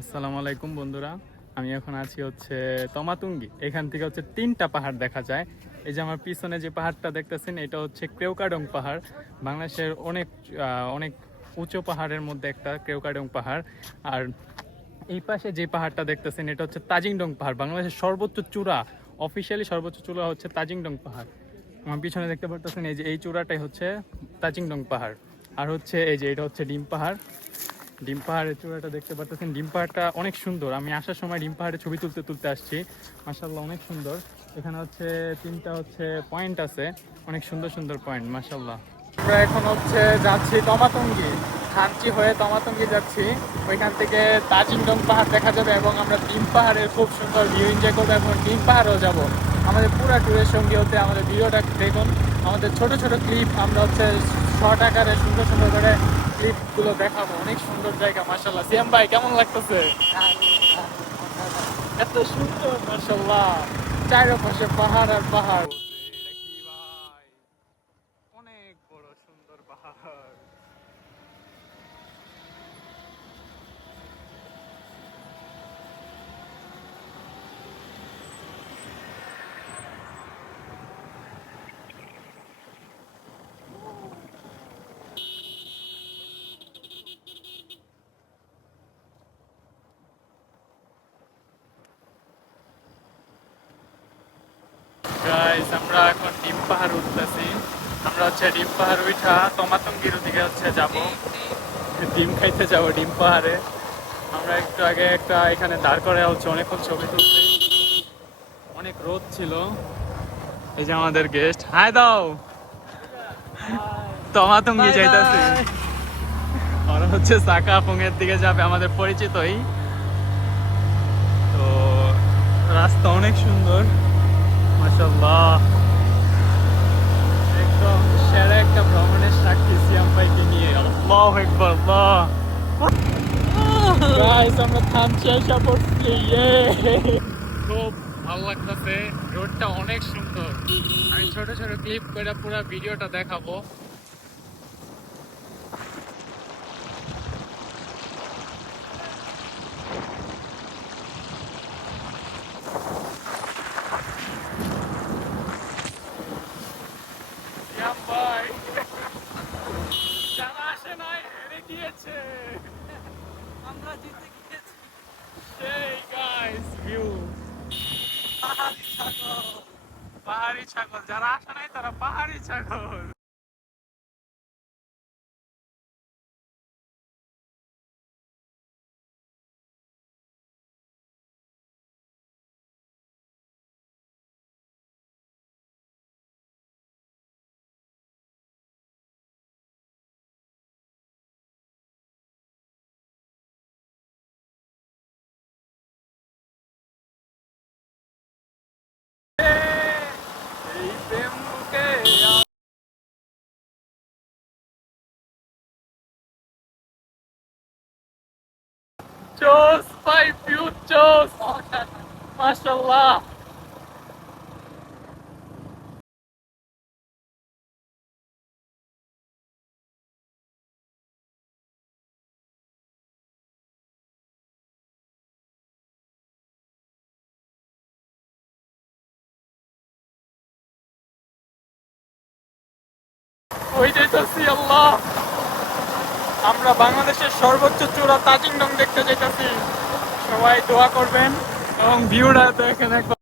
আসসালামু আলাইকুম বন্ধুরা। আমি এখন আছি তমাতুঙ্গি। এখান থেকে তিনটা পাহাড় দেখা যায়। এই যে আমার পিছনে যে পাহাড়টা দেখতেছেন এটা ক্রেউকাডং পাহাড়। বাংলাদেশের অনেক উঁচু পাহাড়ের মধ্যে একটা ক্রেউকাডং পাহাড়। আর এই পাশে যে পাহাড়টা দেখতেছেন এটা তাজিংডং পাহাড়। বাংলাদেশের সর্বোচ্চ চূড়া, অফিসিয়ালি সর্বোচ্চ চূড়া তাজিংডং পাহাড়। আমার পিছনে দেখতে পারতেছেন এই যে এই চূড়াটাই তাজিংডং পাহাড়। আর এই যে এটা ডিম পাহাড়। ডিম পাহাড়ের চূড়াটা দেখতে পাচ্ছেন। ডিম পাহাড়টা অনেক সুন্দর। আমি আসার সময় ডিম পাহাড়ে ছবি তুলতে তুলতে আসছি। মাশাআল্লাহ অনেক সুন্দর। এখানে তিনটা পয়েন্ট আছে, অনেক সুন্দর সুন্দর পয়েন্ট মাশাআল্লাহ। আমরা এখন যাচ্ছি তমাতঙ্গি, থানচি হয়ে তমাতঙ্গি যাচ্ছি। ওইখান থেকে তাজিংডং পাহাড় দেখা যাবে এবং আমরা ডিম পাহাড়ের খুব সুন্দর ভিউ এনজয় করবো এবং ডিম পাহাড়েও যাব। আমাদের পুরো ট্যুরের সঙ্গে আমাদের ভিডিওটা দেখুন। আমাদের ছোট ছোট ক্লিপ আমরা শর্ট আকারে সুন্দর সুন্দর করে ক্লিপগুলো দেখাবো। অনেক সুন্দর জায়গা মাশাআল্লাহ। সিয়াম ভাই কেমন লাগতেছে? এত সুন্দর মাশাআল্লাহ, চারপাশে পাহাড় আর পাহাড়। অনেক বড় সুন্দর পাহাড়। গাইস আমরা এখন ডিম পাহাড় উঠতেছি। আমরা ডিম পাহাড় উঠা তমাতঙ্গির দিকে যাব, ডিম খাইতে যাব ডিম পাহাড়ে। আমরা একটু আগে এখানে দাঁড় করে অনেকক্ষণ ছবি তুলছি। অনেক রোদ ছিল। এই যে আমাদের গেস্ট, হাই দাও। তমাতঙ্গি যাইতাছি। ওরা সাকাফুংয়ের দিকে যাবে, আমাদের পরিচিতই। তো রাস্তা অনেক সুন্দর মাশাআল্লাহ। একদম সেরা একটা ভ্রমণের সাক্ষী সিয়াম ভাইকে নিয়ে। আল্লাহু আকবার, আল্লাহ। গাইস আমরা থামছি, এসে পড়ছি। খুব ভালো লাগতেছে, রোডটা অনেক সুন্দর। আমি ছোট ছোট ক্লিপ করে পুরো ভিডিওটা দেখাবো। সিয়াম ভাই যারা আসে নাই হেরে গিয়েছে, আমরা জিতে গিয়েছি। সেই গাইস ভিউ, পাহাড়ি ছাগল। যারা আসে নাই তারা পাহাড়ি ছাগল। এই প্রেম বুকে চোস ভাই, ভিউ চোস মাশাআল্লাহ। ওই যাইতাছি আল্লাহ, আমরা বাংলাদেশের সর্বোচ্চ চূড়া তাজিংডং দেখতে যাইতাছি। সবাই দোয়া করবেন এবং ভিউটা দেখেন একবার।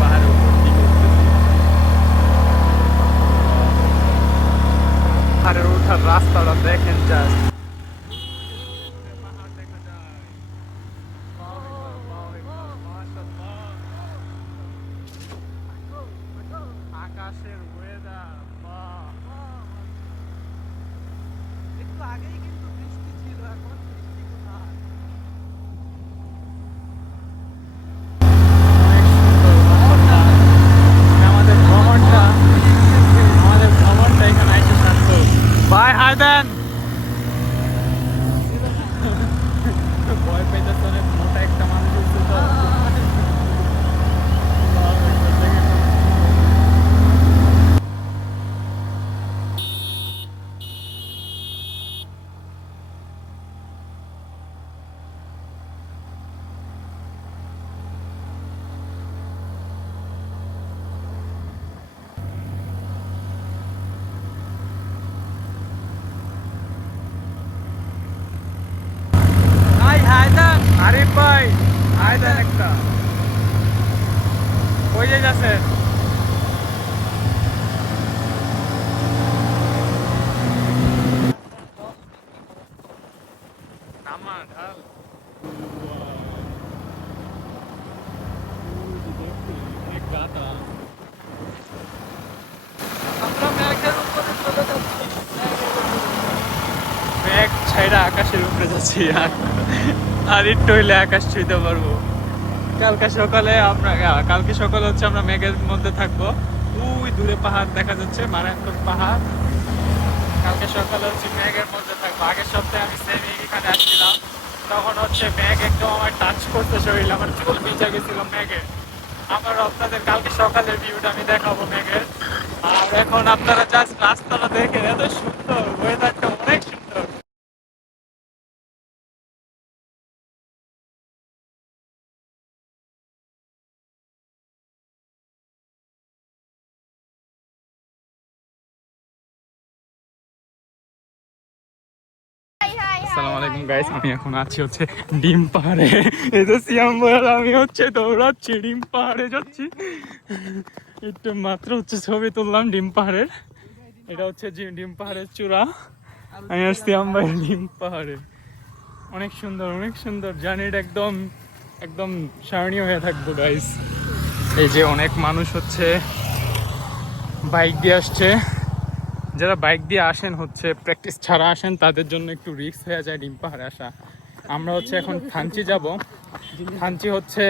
পাহাড়ের উপর দিকে উঠতেছি। পাহাড়ের ওঠার রাস্তাটা দেখেন জাস্ট। পাহাড় দেখা যায়। আরিফ ভাই আয় দেন একটা কই যাচ্ছে নামা ঢাল অনেক গাদা আমরা মেঘের উপরে চলে যাচ্ছি মেঘ ছাইরা আকাশের উপরে যাচ্ছি আর একটু হইলে আকাশ ছুঁইতে পারবো কালকে সকালে হচ্ছে আমরা মেঘের মধ্যে থাকবো ওই দূরে পাহাড় দেখা যাচ্ছে মারাত্মক পাহাড় কালকে সকালে হচ্ছে মেঘের মধ্যে থাকবো আগের সপ্তাহে আমি সেম এখানে আসছিলাম তখন হচ্ছে মেঘ একদম আমার টাচ করতে শরীর আমার চুল ভিজে গেছিল মেঘে আমার আপনাদের কালকে সকালের ভিউটা আমি দেখাবো মেঘের আর এখন আপনারা জাস্ট রাস্তাটা দেখে এত সুন্দর ওয়েদারটা অনেক সুন্দর আসসালামু আলাইকুম গাইস আমি এখন আছি হচ্ছে ডিম পাহাড়ে এই তো সিয়াম বল আমি হচ্ছে দৌড়াচ্ছি ডিম পাহাড়ে যাচ্ছি একটু মাত্র হচ্ছে ছবি তুললাম ডিম পাহাড়ের এটা হচ্ছে ডিম পাহাড়ের চূড়া আমি আর সিয়াম ভাই ডিম পাহাড়ে অনেক সুন্দর জার্নিটা একদম একদম স্মরণীয় হয়ে থাকবো গাইস এই যে অনেক মানুষ হচ্ছে বাইক দিয়ে আসছে যারা বাইক দিয়ে আসেন হচ্ছে প্র্যাকটিস ছাড়া আসেন তাদের জন্য একটু রিস্ক হয়ে যায় ডিম পাহাড়ে আসা আমরা হচ্ছে এখন থানচি যাব থানচি হচ্ছে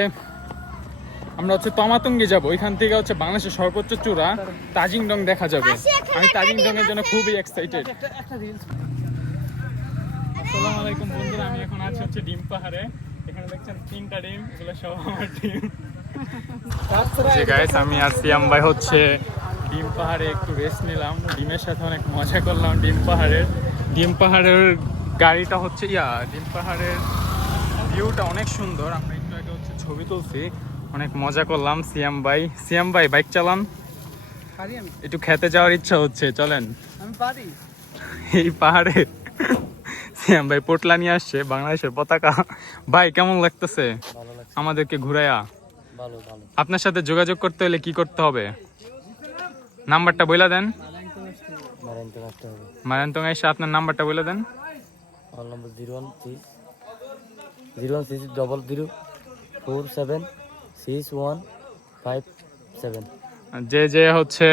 আমরা হচ্ছে তমাতুঙ্গি যাব ওইখান থেকে হচ্ছে বাংলাদেশের সর্বোচ্চ চূড়া তাজিংডং দেখা যাবে আমি তাজিংডং এর জন্য খুবই এক্সাইটেড আসসালামু আলাইকুম বন্ধুরা আমি এখন আছি হচ্ছে ডিম পাহাড়ে এখানে দেখছেন 3টা ডিম এগুলো সব আমার ডিম জি গাইস আমি আর সিয়াম ভাই হচ্ছে ডিম পাহাড়ে একটু রেস্ট নিলাম ডিমের সাথে অনেক মজা করলাম ডিম পাহাড়ের গাড়িটা হচ্ছে ডিম পাহাড়ের ভিউটা অনেক সুন্দর আমরা একটু আগে হচ্ছে ছবি তুলছি অনেক মজা করলাম সিয়াম ভাই বাইক চালান একটু খেতে যাওয়ার ইচ্ছা হচ্ছে চলেন এই পাহাড়ে সিয়াম ভাই পোটলা নিয়ে আসছে বাংলাদেশের পতাকা ভাই কেমন লাগতেছে আমাদেরকে ঘুরাইয়া আপনার সাথে যোগাযোগ করতে হলে কি করতে হবে নাম্বারটা বলে দেন মারান্তং এসে আপনার নাম্বারটা বলে দেন আমার নম্বর 01600476157 যে হচ্ছে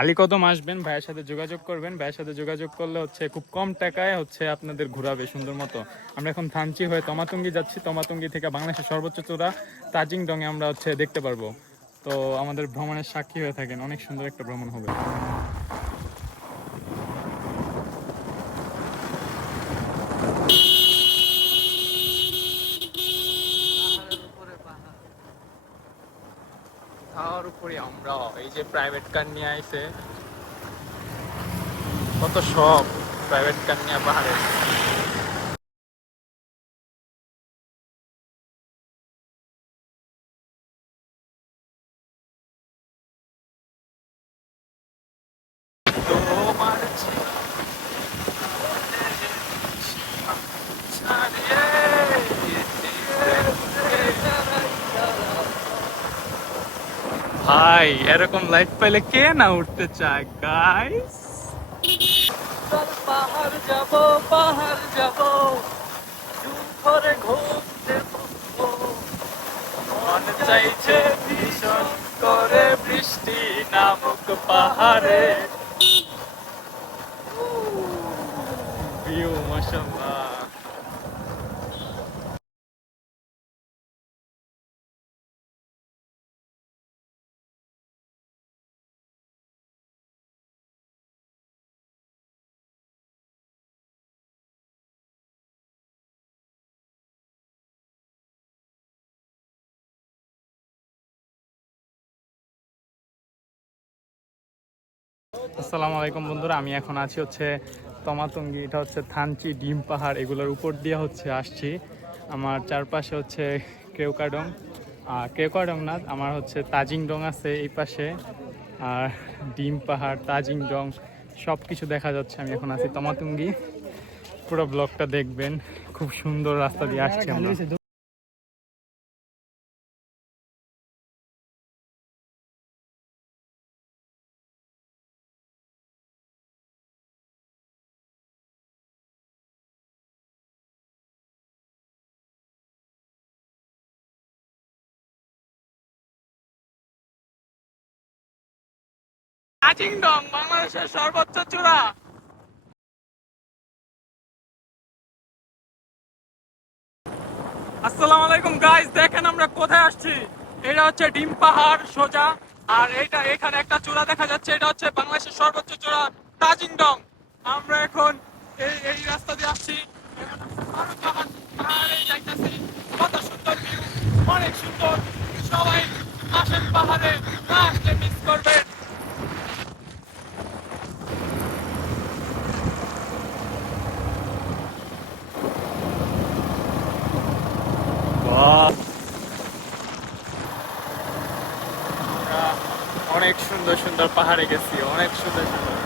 আলীকদম আসবেন ভাইয়ের সাথে যোগাযোগ করবেন ভাইয়ের সাথে যোগাযোগ করলে হচ্ছে খুব কম টাকায় হচ্ছে আপনাদের ঘোরাবে সুন্দর মতো আমরা এখন থানচি হয়ে তমাতুঙ্গি যাচ্ছি তমাতুঙ্গি থেকে বাংলাদেশের সর্বোচ্চ চূড়া তাজিংডং এ আমরা হচ্ছে দেখতে পারবো তো আমাদের ভ্রমণের সাক্ষী হয়ে থাকেন অনেক সুন্দর একটা ভ্রমণ হবে তার উপরে আমরা এই যে প্রাইভেট কার নিয়ে আইছে কত শখ প্রাইভেট কার নিয়ে পাহাড়ে ভাই এরকম লাইফ পাইলে কে না উঠতে চায় গাইস পাহাড় যাব ধরে ঘুরতে মন চাইছে ভীষণ করে বৃষ্টি নামক পাহাড়ে ভিউ মাশাআল্লাহ আসসালামু আলাইকুম বন্ধুরা আমি এখন আছি হচ্ছে তমাতুঙ্গি এটা হচ্ছে থানচি ডিম পাহাড় এগুলোর উপর দিয়ে হচ্ছে আসছি আমার চারপাশে হচ্ছে কেওকাডং না আমার হচ্ছে তাজিংডং আছে এই পাশে আর ডিম পাহাড় তাজিংডং সব কিছু দেখা যাচ্ছে আমি এখন আছি তমাতুঙ্গি পুরো ব্লগটা দেখবেন, খুব সুন্দর রাস্তা দিয়ে আসছি আমরা। তাজিংডং বাংলাদেশের সর্বোচ্চ চূড়া। আসসালামু আলাইকুম গাইস, দেখেন আমরা কোথায় আসছি। এটা হচ্ছে ডিম পাহাড় সোজা, আর এটা এখানে একটা চূড়া দেখা যাচ্ছে, এটা হচ্ছে বাংলাদেশের সর্বোচ্চ চূড়া তাজিংডং। আমরা এখন এই রাস্তা দিয়ে আসছি, এখন আমরা পাহাড়ে যাইতাছি। কত সুন্দর ভিউ, অনেক সুন্দর। সবাই আসেন পাহাড়ে, না আসলে মিস করবেন। আমরা অনেক সুন্দর সুন্দর পাহাড়ে গেছি, অনেক সুন্দর সুন্দর।